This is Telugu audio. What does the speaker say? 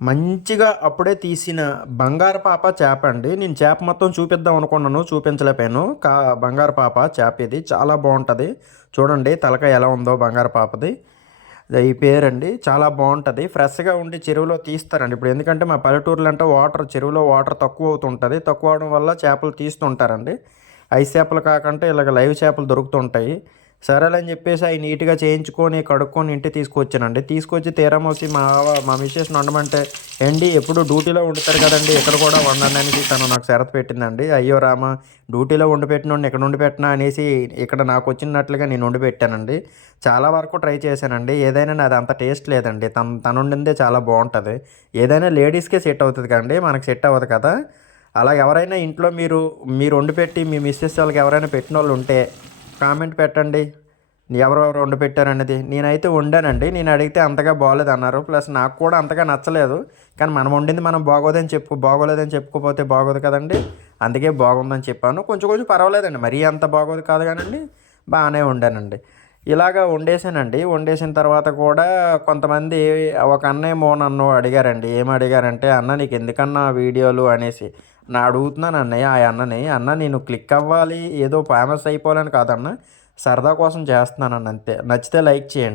మంచిగా అప్పుడే తీసిన బంగారు పాప చేప అండి. నేను చేప మొత్తం చూపిద్దాం అనుకున్నాను. చూపించలేకపోయాను. బంగారు పాప చేప ఇది. చాలా బావుంటది. చూడండి తలకాయ ఎలా ఉందో బంగారు పాపది. ఈ పేరండి. చాలా బావుంటది. ఫ్రెష్‌గా ఉండి చెరువులో తీస్తారండి. ఇప్పుడు ఎందుకంటే మా పల్లెటూర్లో అంటే చెరువులో వాటర్ తక్కువ అవుతుంటది. తక్కువ అవ్వడం వల్ల చేపలు తీస్తుంటారండి. ఐస్ చేపలు కాకుండా ఇలాగ లైవ్ చేపలు దొరుకుతుంటాయి. సరేలే అని చెప్పేసి అయి నీట్‌గా చేయించుకొని, కడుక్కొని ఇంటికి తీసుకొచ్చానండి. తీసుకొచ్చి తీరా మోసి మా మిసెస్‌ని వండమంటే, "ఏండి ఎప్పుడు డ్యూటీలో వండుతారు కదండీ! ఇక్కడ కూడా వండండి" అనేసి తను నాకు షరతు పెట్టిందండి. అయ్యో రామా! డ్యూటీలో వండి పెట్టినోడిని ఇక్కడ వండి పెట్టనా అనేసి ఇక్కడ నాకొచ్చినట్లుగా నేను వండి పెట్టానండి. చాలా వరకు ట్రై చేశానండి. ఏదైనా నాది అంత టేస్ట్ లేదండి. తను వండిందే చాలా బావుంటది. ఏదైనా లేడీస్‌కే సెట్ అవుతది కదండీ! మనకు సెట్ అవ్వదు కదా! అలా ఎవరైనా ఇంట్లో మీరు వండి పెట్టి మీ మిసెస్ వాళ్ళకి ఎవరైనా పెట్టినోళ్ళుంటే కామెంట్ పెట్టండి. ఎవరెవరు వండి పెట్టారనేది. నేనైతే వండానండి. నేను అడిగితే అంతగా బాలేదన్నారు. ప్లస్ నాకు కూడా అంతగా నచ్చలేదు. కానీ మనం వండింది మనం బాగోలేదని చెప్పుకోపోతే బాగోదు కదండీ! అందుకే బాగుందని చెప్పాను. కొంచెం కొంచెం పర్వాలేదండి. మరీ అంత బాగోదు కాదు గానండి. బానే వండానండి. ఇలాగ వండేసానండి. వండేసిన తర్వాత కూడా కొంతమంది ఒక అన్నేమో నన్ను అడిగారండి. ఏమి అడిగారంటే, "అన్న నీకెందుకన్నా వీడియోలు" అనేసి. అడుగుతున్నాను ఆ అన్నని, "అన్న నేను క్లిక్ అవ్వాలి, ఏదో ఫేమస్ అయిపోవాలని కాదన్న. సరదా కోసం చేస్తున్నానన్న అంతే. నచ్చితే లైక్ చేయండి."